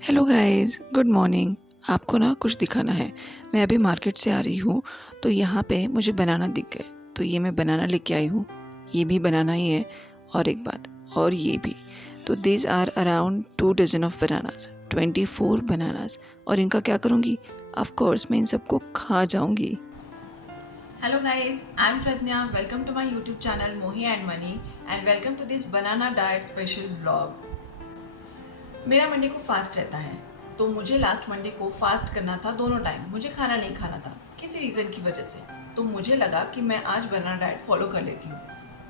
Hello guys, good morning. आपको ना कुछ दिखाना है। मैं अभी मार्केट से आ रही हूँ, तो यहाँ पे मुझे बनाना दिख गए, तो ये मैं बनाना लेके आई हूँ। ये भी बनाना ही है, और एक बात और ये भी। तो these are around 2 dozen of bananas, 24 bananas. और इनका क्या करूँगी? ऑफ कोर्स मैं इन सबको खा जाऊँगी। Hello guys, I'm Pradnya. Welcome to my YouTube channel Mohi and Money and welcome to this banana diet special vlog. मेरा मंडे को फास्ट रहता है, तो मुझे लास्ट मंडे को फास्ट करना था दोनों टाइम। मुझे खाना नहीं खाना था किसी रीज़न की वजह से। तो मुझे लगा कि मैं आज बनाना डाइट फॉलो कर लेती हूँ।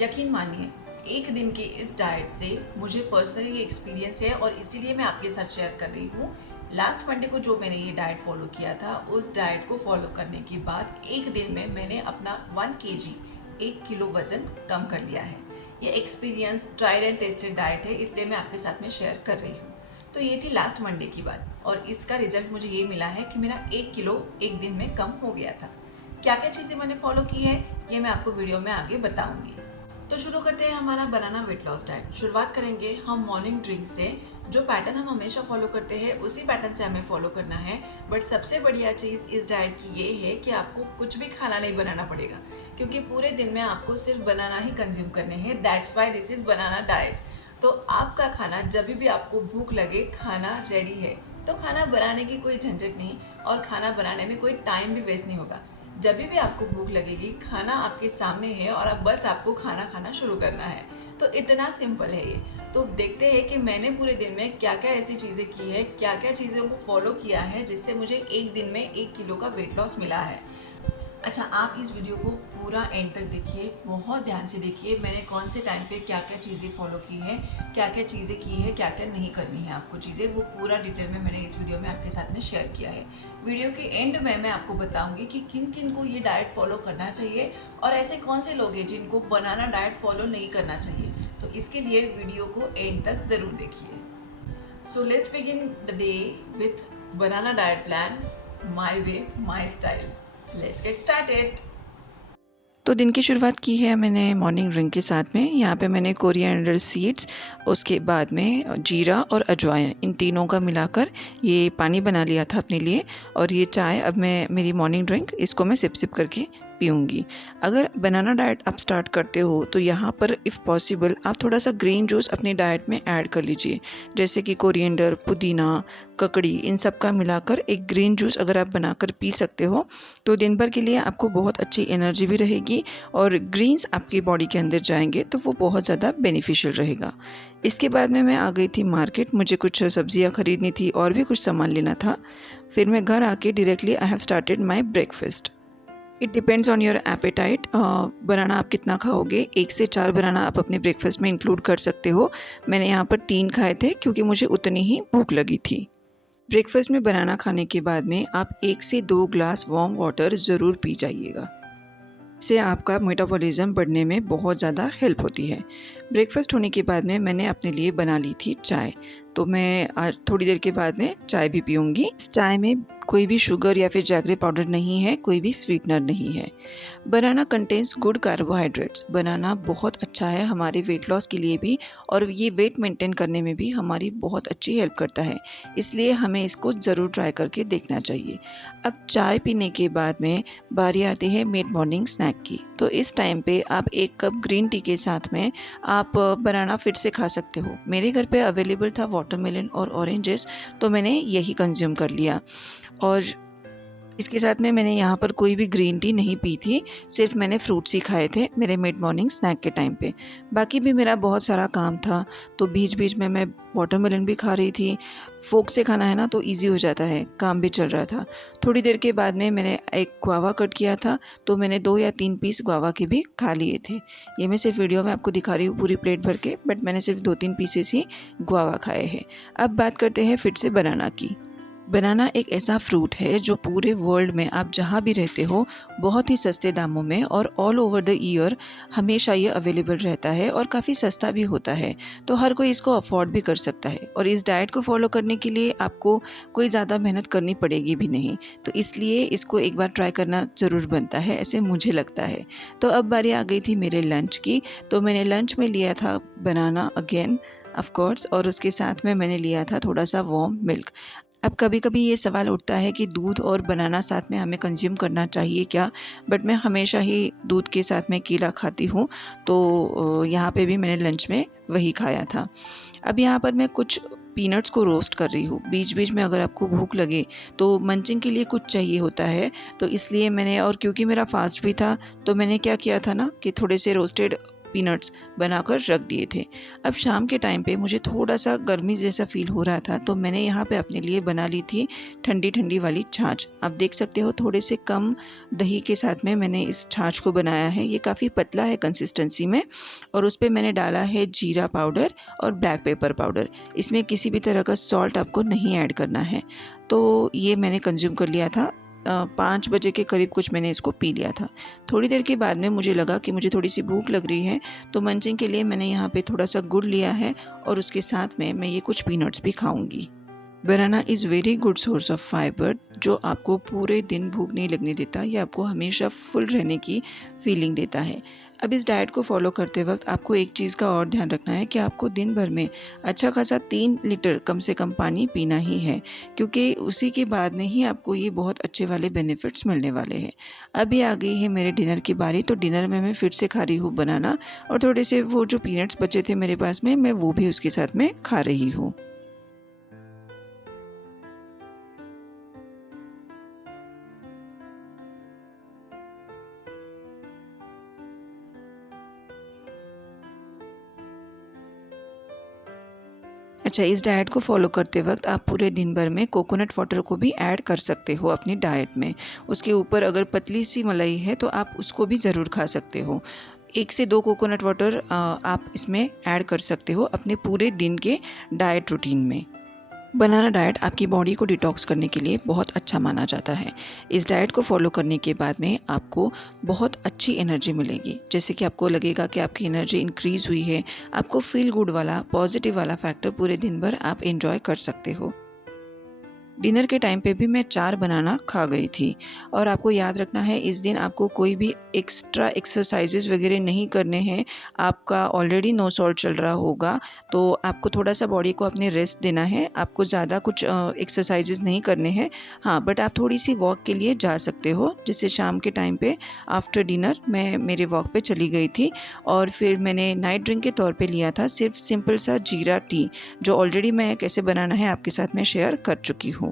यकीन मानिए, एक दिन के इस डाइट से मुझे पर्सनली एक्सपीरियंस है और इसीलिए मैं आपके साथ शेयर कर रही हूँ। लास्ट मंडे को जो मैंने ये डाइट फॉलो किया था, उस डाइट को फॉलो करने के बाद एक दिन में मैंने अपना 1 kg 1 किलो वजन कम कर लिया है। ये experience tried and tested diet है, इसलिए मैं आपके साथ में शेयर कर रही हूँ। तो ये थी लास्ट मंडे की बात, और इसका रिजल्ट मुझे ये मिला है कि मेरा 1 किलो एक दिन में कम हो गया था। क्या क्या चीज़ें मैंने फॉलो की है, ये मैं आपको वीडियो में आगे बताऊंगी। तो शुरू करते हैं हमारा बनाना वेट लॉस डाइट। शुरुआत करेंगे हम मॉर्निंग ड्रिंक से। जो पैटर्न हम हमेशा फॉलो करते हैं उसी पैटर्न से हमें फॉलो करना है। बट सबसे बढ़िया चीज़ इस डाइट की ये है कि आपको कुछ भी खाना नहीं बनाना पड़ेगा, क्योंकि पूरे दिन में आपको सिर्फ बनाना ही कंज्यूम करने हैं। That's why this is banana diet. तो आपका खाना जब भी आपको भूख लगे, खाना रेडी है, तो खाना बनाने की कोई झंझट नहीं और खाना बनाने में कोई टाइम भी वेस्ट नहीं होगा। जब भी आपको भूख लगेगी, खाना आपके सामने है और अब बस आपको खाना खाना शुरू करना है। तो इतना सिंपल है ये। तो देखते हैं कि मैंने पूरे दिन में क्या क्या ऐसी चीज़ें की है, क्या क्या चीज़ों को फॉलो किया है जिससे मुझे एक दिन में 1 किलो का वेट लॉस मिला है। अच्छा, आप इस वीडियो को पूरा एंड तक देखिए, बहुत ध्यान से देखिए। मैंने कौन से टाइम पे क्या क्या चीज़ें फॉलो की है, क्या क्या चीज़ें की है, क्या क्या नहीं करनी है आपको चीज़ें, वो पूरा डिटेल में मैंने इस वीडियो में आपके साथ में शेयर किया है। वीडियो के एंड में मैं आपको बताऊंगी कि किन किन को ये डाइट फॉलो करना चाहिए और ऐसे कौन से लोग हैं जिनको बनाना डाइट फॉलो नहीं करना चाहिए। तो इसके लिए वीडियो को एंड तक ज़रूर देखिए। So let's begin the day with banana diet plan, my way, my style. Let's get started. तो दिन की शुरुआत की है मैंने मॉर्निंग ड्रिंक के साथ में। यहाँ पे मैंने कोरिएंडर सीड्स, उसके बाद में जीरा और अजवाइन, इन तीनों का मिलाकर ये पानी बना लिया था अपने लिए। और ये चाय अब मैं, मेरी मॉर्निंग ड्रिंक, इसको मैं सिप सिप करके पीऊँगी। अगर बनाना डाइट आप स्टार्ट करते हो तो यहाँ पर इफ़ पॉसिबल आप थोड़ा सा ग्रीन जूस अपनी डाइट में ऐड कर लीजिए, जैसे कि कोरिएंडर, पुदीना, ककड़ी, इन सब का मिलाकर एक ग्रीन जूस अगर आप बनाकर पी सकते हो तो दिन भर के लिए आपको बहुत अच्छी एनर्जी भी रहेगी और ग्रीन्स आपकी बॉडी के अंदर जाएंगे तो वो बहुत ज़्यादा बेनिफिशियल रहेगा। इसके बाद में मैं आ गई थी मार्केट। मुझे कुछ सब्जियां खरीदनी थी और भी कुछ सामान लेना था। फिर मैं घर आके directly I have started my breakfast. It depends on your appetite. Banana आप कितना खाओगे, 1 से 4 बनाना आप अपने ब्रेकफास्ट में इंक्लूड कर सकते हो। मैंने यहाँ पर 3 खाए थे क्योंकि मुझे उतनी ही भूख लगी थी। ब्रेकफास्ट में बनाना खाने के बाद में आप 1 से 2 ग्लास वार्म वाटर ज़रूर पी जाइएगा। इससे आपका मेटाबॉलिज्म बढ़ने में बहुत ज़्यादा हेल्प होती है। ब्रेकफास्ट होने के बाद में मैंने अपने लिए बना ली थी चाय। तो मैं आज थोड़ी देर के बाद में चाय भी पीऊँगी। इस चाय में कोई भी शुगर या फिर जैगरी पाउडर नहीं है, कोई भी स्वीटनर नहीं है। बनाना कंटेन्स गुड कार्बोहाइड्रेट्स। बनाना बहुत अच्छा है हमारे वेट लॉस के लिए भी, और ये वेट मेंटेन करने में भी हमारी बहुत अच्छी हेल्प करता है। इसलिए हमें इसको ज़रूर ट्राई करके देखना चाहिए। अब चाय पीने के बाद में बारी आती है मिड मॉर्निंग स्नैक की। तो इस टाइम पे आप 1 कप ग्रीन टी के साथ में आप बनाना फिर से खा सकते हो। मेरे घर पे अवेलेबल था वाटरमेलन और ऑरेंजेस, तो मैंने यही कंज्यूम कर लिया। और इसके साथ में मैंने यहाँ पर कोई भी ग्रीन टी नहीं पी थी, सिर्फ मैंने फ्रूट्स ही खाए थे मेरे मिड मॉर्निंग स्नैक के टाइम पे। बाकी भी मेरा बहुत सारा काम था, तो बीच बीच में मैं वाटरमेलन भी खा रही थी। फोक से खाना है ना, तो इजी हो जाता है, काम भी चल रहा था। थोड़ी देर के बाद में मैंने एक गुआवा कट किया था, तो मैंने 2 या 3 पीस गुआवा के भी खा लिए थे। ये मैं सिर्फ वीडियो में आपको दिखा रही हूँ पूरी प्लेट भर के, बट मैंने सिर्फ 2-3 पीसेस ही गुआवा खाए हैं। अब बात करते हैं फिर से बनाना की। बनाना एक ऐसा फ्रूट है जो पूरे वर्ल्ड में आप जहाँ भी रहते हो बहुत ही सस्ते दामों में और ऑल ओवर द ईयर हमेशा ये अवेलेबल रहता है और काफ़ी सस्ता भी होता है। तो हर कोई इसको अफोर्ड भी कर सकता है और इस डाइट को फॉलो करने के लिए आपको कोई ज़्यादा मेहनत करनी पड़ेगी भी नहीं। तो इसलिए इसको एक बार ट्राई करना ज़रूर बनता है, ऐसे मुझे लगता है। तो अब बारी आ गई थी मेरे लंच की। तो मैंने लंच में लिया था बनाना अगेन ऑफ कोर्स, और उसके साथ में मैंने लिया था थोड़ा सा वार्म मिल्क। अब कभी-कभी ये सवाल उठता है कि दूध और बनाना साथ में हमें कंज्यूम करना चाहिए क्या? बट मैं हमेशा ही दूध के साथ में केला खाती हूँ, तो यहाँ पे भी मैंने लंच में वही खाया था। अब यहाँ पर मैं कुछ पीनट्स को रोस्ट कर रही हूँ। बीच-बीच में अगर आपको भूख लगे तो मंचिंग के लिए कुछ चाहिए होता है, तो इसलिए मैंने, और क्योंकि मेरा फास्ट भी था, तो मैंने क्या किया था ना कि थोड़े से रोस्टेड पीनट्स बनाकर रख दिए थे। अब शाम के टाइम पे मुझे थोड़ा-सा गर्मी जैसा फ़ील हो रहा था, तो मैंने यहाँ पे अपने लिए बना ली थी ठंडी-ठंडी वाली छाछ। आप देख सकते हो थोड़े से कम दही के साथ में मैंने इस छाछ को बनाया है। ये काफ़ी पतला है कंसिस्टेंसी में, और उस पे मैंने डाला है जीरा पाउडर और ब्लैक पेपर पाउडर। इसमें किसी भी तरह का सॉल्ट आपको नहीं ऐड करना है। तो ये मैंने कंज़्यूम कर लिया था। 5 बजे के करीब कुछ मैंने इसको पी लिया था। थोड़ी देर के बाद में मुझे लगा कि मुझे थोड़ी-सी भूख लग रही है, तो मंचिंग के लिए मैंने यहाँ पे थोड़ा-सा गुड़ लिया है और उसके साथ में मैं ये कुछ पीनट्स भी खाऊँगी। Banana is very good source of fibre, जो आपको पूरे दिन भूख नहीं लगने देता, ये आपको हमेशा फुल रहने की फीलिंग देता है। अब इस डाइट को फॉलो करते वक्त आपको एक चीज़ का और ध्यान रखना है कि आपको दिन भर में अच्छा खासा 3 लीटर कम से कम पानी पीना ही है, क्योंकि उसी के बाद में ही आपको ये बहुत अच्छे वाले बेनिफिट्स मिलने वाले हैं। अभी आ गई है मेरे डिनर की बारी, तो डिनर में मैं फिर से खा रही हूँ बनाना, और थोड़े से वो जो पीनट्स बचे थे मेरे पास में, मैं वो भी उसके साथ में खा रही हूँ। अच्छा, इस डाइट को फॉलो करते वक्त आप पूरे दिन भर में कोकोनट वाटर को भी ऐड कर सकते हो अपनी डाइट में। उसके ऊपर अगर पतली सी मलाई है तो आप उसको भी ज़रूर खा सकते हो। 1 से 2 कोकोनट वाटर आप इसमें ऐड कर सकते हो अपने पूरे दिन के डाइट रूटीन में। बनाना डाइट आपकी बॉडी को डिटॉक्स करने के लिए बहुत अच्छा माना जाता है। इस डाइट को फॉलो करने के बाद में आपको बहुत अच्छी एनर्जी मिलेगी, जैसे कि आपको लगेगा कि आपकी एनर्जी इंक्रीज़ हुई है। आपको फील गुड वाला, पॉजिटिव वाला फैक्टर पूरे दिन भर आप एंजॉय कर सकते हो। डिनर के टाइम पे भी मैं 4 बनाना खा गई थी, और आपको याद रखना है इस दिन आपको कोई भी एक्स्ट्रा एक्सरसाइजेज़ वगैरह नहीं करने हैं। आपका ऑलरेडी नो सॉल्ट चल रहा होगा, तो आपको थोड़ा-सा बॉडी को अपने रेस्ट देना है। आपको ज़्यादा कुछ एक्सरसाइजेज़ नहीं करने हैं। हाँ, बट आप थोड़ी-सी वॉक के लिए जा सकते हो। जैसे शाम के टाइम पे आफ्टर डिनर मैं मेरे वॉक पे चली गई थी, और फिर मैंने नाइट ड्रिंक के तौर पे लिया था सिर्फ सिंपल सा जीरा टी, जो ऑलरेडी मैं कैसे बनाना है आपके साथ में शेयर कर चुकी हूँ।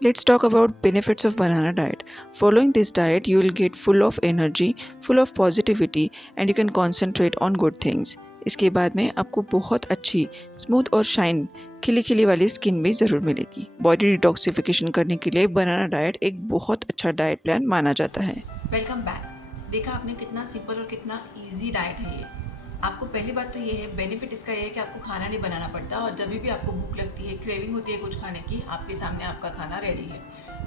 Let's talk about benefits of banana diet. Following this diet, you will get full of energy, full of positivity, and you can concentrate on good things. इसके बाद में आपको बहुत अच्छी स्मूथ और शाइन खिली खिली वाली स्किन भी ज़रूर मिलेगी। बॉडी डिटॉक्सिफिकेशन करने के लिए बनाना डाइट एक बहुत अच्छा डाइट प्लान माना जाता है। Welcome back. देखा आपने कितना सिंपल और कितना इजी डाइट है ये। आपको पहली बात तो ये है, बेनिफिट इसका ये है कि आपको खाना नहीं बनाना पड़ता, और जब भी आपको भूख लगती है, क्रेविंग होती है कुछ खाने की, आपके सामने आपका खाना रेडी है,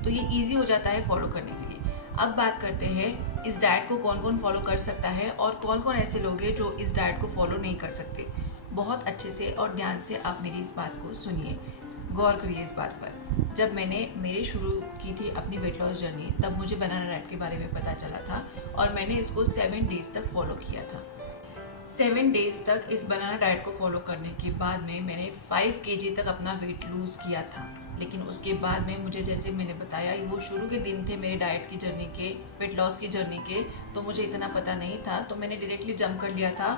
तो ये इजी हो जाता है फॉलो करने के लिए। अब बात करते हैं इस डाइट को कौन कौन फॉलो कर सकता है और कौन कौन ऐसे लोग हैं जो इस डाइट को फॉलो नहीं कर सकते। बहुत अच्छे से और ध्यान से आप मेरी इस बात को सुनिए, गौर करिए इस बात पर। जब मैंने मेरे शुरू की थी अपनी वेट लॉस जर्नी, तब मुझे बनाना डाइट के बारे में पता चला था, और मैंने इसको 7 डेज तक फॉलो किया था। 7 डेज तक इस बनाना डाइट को फॉलो करने के बाद में मैंने 5 kg तक अपना वेट लूज़ किया था। लेकिन उसके बाद में मुझे, जैसे मैंने बताया, वो शुरू के दिन थे मेरे डाइट की जर्नी के, वेट लॉस की जर्नी के, तो मुझे इतना पता नहीं था, तो मैंने डायरेक्टली जंप कर लिया था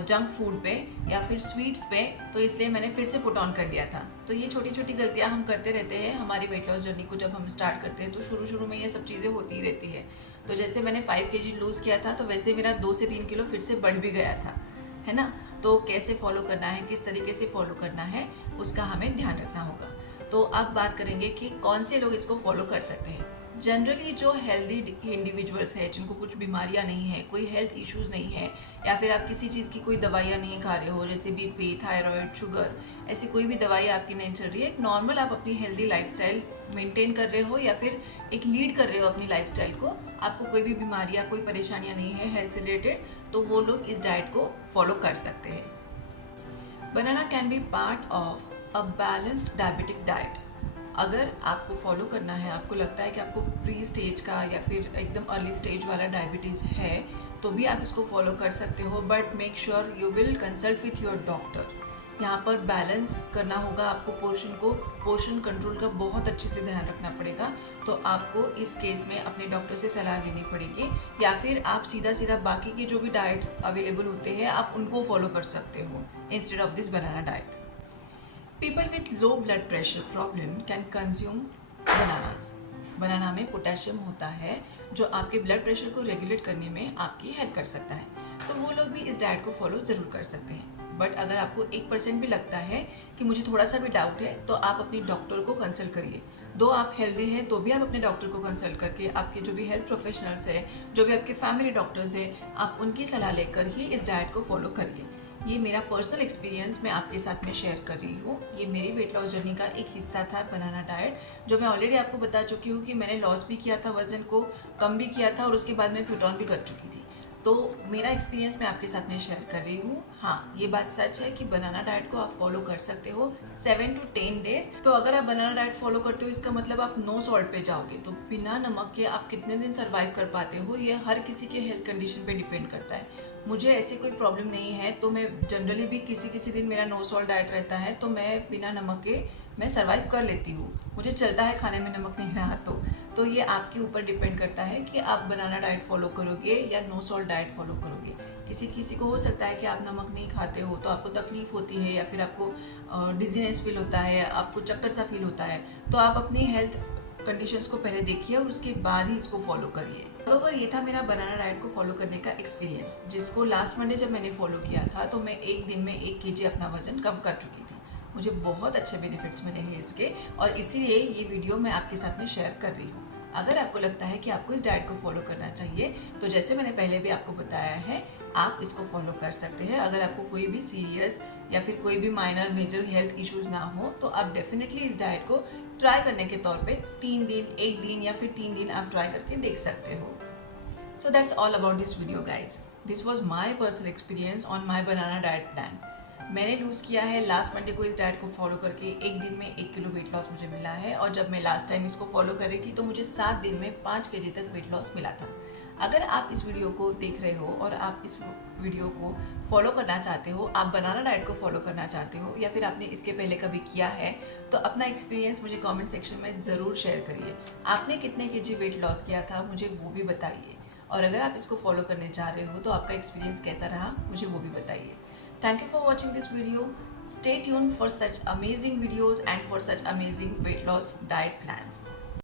जंक फूड पे या फिर स्वीट्स पे, तो इसलिए मैंने फिर से पुट ऑन कर लिया था। तो ये छोटी छोटी गलतियाँ हम करते रहते हैं हमारी वेट लॉस जर्नी को जब हम स्टार्ट करते हैं, तो शुरू में ये सब चीज़ें होती ही रहती है। तो जैसे मैंने 5 kg लूज़ किया था, तो वैसे मेरा 2 से 3 किलो फिर से बढ़ भी गया था, है ना। तो कैसे फॉलो करना है, किस तरीके से फॉलो करना है, उसका हमें ध्यान रखना होगा। तो अब बात करेंगे कि कौन से लोग इसको फॉलो कर सकते हैं। जनरली जो हेल्दी इंडिविजुअल्स है, जिनको कुछ बीमारियां नहीं है, कोई हेल्थ इश्यूज नहीं है, या फिर आप किसी चीज़ की कोई दवाइयाँ नहीं खा रहे हो, जैसे बीपी, थायराइड, शुगर, ऐसी कोई भी दवाई आपकी नहीं चल रही है, एक नॉर्मल आप अपनी हेल्दी लाइफस्टाइल मेंटेन कर रहे हो या फिर एक लीड कर रहे हो अपनी लाइफस्टाइल को, आपको कोई भी बीमारियाँ, कोई परेशानियाँ नहीं है हेल्थ से रिलेटेड, तो वो लोग इस डाइट को फॉलो कर सकते हैं। Banana can be part of a balanced diabetic diet. अगर आपको फॉलो करना है, आपको लगता है कि आपको प्री स्टेज का या फिर एकदम अर्ली स्टेज वाला डायबिटीज़ है, तो भी आप इसको फॉलो कर सकते हो, but make sure you will consult with your doctor. यहाँ पर बैलेंस करना होगा आपको, पोर्शन कंट्रोल का बहुत अच्छे से ध्यान रखना पड़ेगा। तो आपको इस केस में अपने डॉक्टर से सलाह लेनी पड़ेगी, या फिर आप सीधा बाकी के जो भी डाइट अवेलेबल होते हैं आप उनको फॉलो कर सकते हो instead of this banana diet. People with low blood pressure problem can consume bananas. बनाना में पोटेशियम होता है जो आपके ब्लड प्रेशर को रेगुलेट करने में आपकी हेल्प कर सकता है, तो वो लोग भी इस डाइट को फॉलो ज़रूर कर सकते हैं। बट अगर आपको 1% भी लगता है कि मुझे थोड़ा सा भी डाउट है, तो आप अपनी डॉक्टर को कंसल्ट करिए। दो आप हेल्दी हैं तो भी आप अपने डॉक्टर को कंसल्ट करके, आपके जो भी हेल्थ प्रोफेशनल्स हैं, जो भी आपके फैमिली डॉक्टर्स हैं, आप उनकी सलाह लेकर ही इस डाइट को फॉलो करिए। ये मेरा पर्सनल एक्सपीरियंस मैं आपके साथ में शेयर कर रही हूँ। ये मेरी वेट लॉस जर्नी का एक हिस्सा था बनाना डाइट, जो मैं ऑलरेडी आपको बता चुकी हूँ कि मैंने लॉस भी किया था, वज़न को कम भी किया था और उसके बाद मैं प्यूटॉन भी कर चुकी थी। तो मेरा एक्सपीरियंस मैं आपके साथ में शेयर कर रही हूँ। हाँ, ये बात सच है कि बनाना डाइट को आप फॉलो कर सकते हो 7 to 10 डेज। तो अगर आप बनाना डाइट फॉलो करते हो, इसका मतलब आप नो सॉल्ट पे जाओगे, तो बिना नमक के आप कितने दिन सर्वाइव कर पाते हो, ये हर किसी के हेल्थ कंडीशन पे डिपेंड करता है। मुझे ऐसे कोई प्रॉब्लम नहीं है, तो मैं जनरली भी किसी दिन मेरा नो सॉल्ट डाइट रहता है, तो मैं बिना नमक के मैं सर्वाइव कर लेती हूँ। मुझे चलता है खाने में नमक नहीं रहा तो ये आपके ऊपर डिपेंड करता है कि आप बनाना डाइट फॉलो करोगे या नो सॉल्ट डाइट फॉलो करोगे। किसी को हो सकता है कि आप नमक नहीं खाते हो तो आपको तकलीफ होती है, या फिर आपको डिजीनेस फील होता है, आपको चक्कर सा फील होता है, तो आप अपनी हेल्थ कंडीशंस को पहले देखिए और उसके बाद ही इसको फॉलो करिए। ओवर ये था मेरा बनाना डाइट को फॉलो करने का एक्सपीरियंस, जिसको लास्ट मंडे जब मैंने फॉलो किया था तो मैं एक दिन में 1 kg अपना वजन कम कर चुकी थी। मुझे बहुत अच्छे बेनिफिट्स मिले हैं इसके, और इसीलिए ये वीडियो मैं आपके साथ में शेयर कर रही हूँ। अगर आपको लगता है कि आपको इस डाइट को फॉलो करना चाहिए, तो जैसे मैंने पहले भी आपको बताया है, आप इसको फॉलो कर सकते हैं। अगर आपको कोई भी सीरियस या फिर कोई भी माइनर मेजर हेल्थ इश्यूज ना हो, तो आप डेफिनेटली इस डाइट को ट्राई करने के तौर पे 3 दिन, 1 दिन या फिर 3 दिन आप ट्राई करके देख सकते हो। So that's all about this video guys. This was my personal experience on my banana diet plan. मैंने लूज़ किया है लास्ट मंडे को इस डाइट को फॉलो करके, एक दिन में 1 किलो वेट लॉस मुझे मिला है, और जब मैं लास्ट टाइम इसको फॉलो कर रही थी तो मुझे 7 दिन में 5 kg तक वेट लॉस मिला था। अगर आप इस वीडियो को देख रहे हो और आप इस वीडियो को फॉलो करना चाहते हो, आप बनाना डाइट को फॉलो करना चाहते हो, या फिर आपने इसके पहले कभी किया है, तो अपना एक्सपीरियंस मुझे कमेंट सेक्शन में ज़रूर शेयर करिए। आपने कितने kg वेट लॉस किया था, मुझे वो भी बताइए, और अगर आप इसको फॉलो करने जा रहे हो तो आपका एक्सपीरियंस कैसा रहा, मुझे वो भी बताइए। Thank you for watching this video. Stay tuned for such amazing videos and for such amazing weight loss diet plans.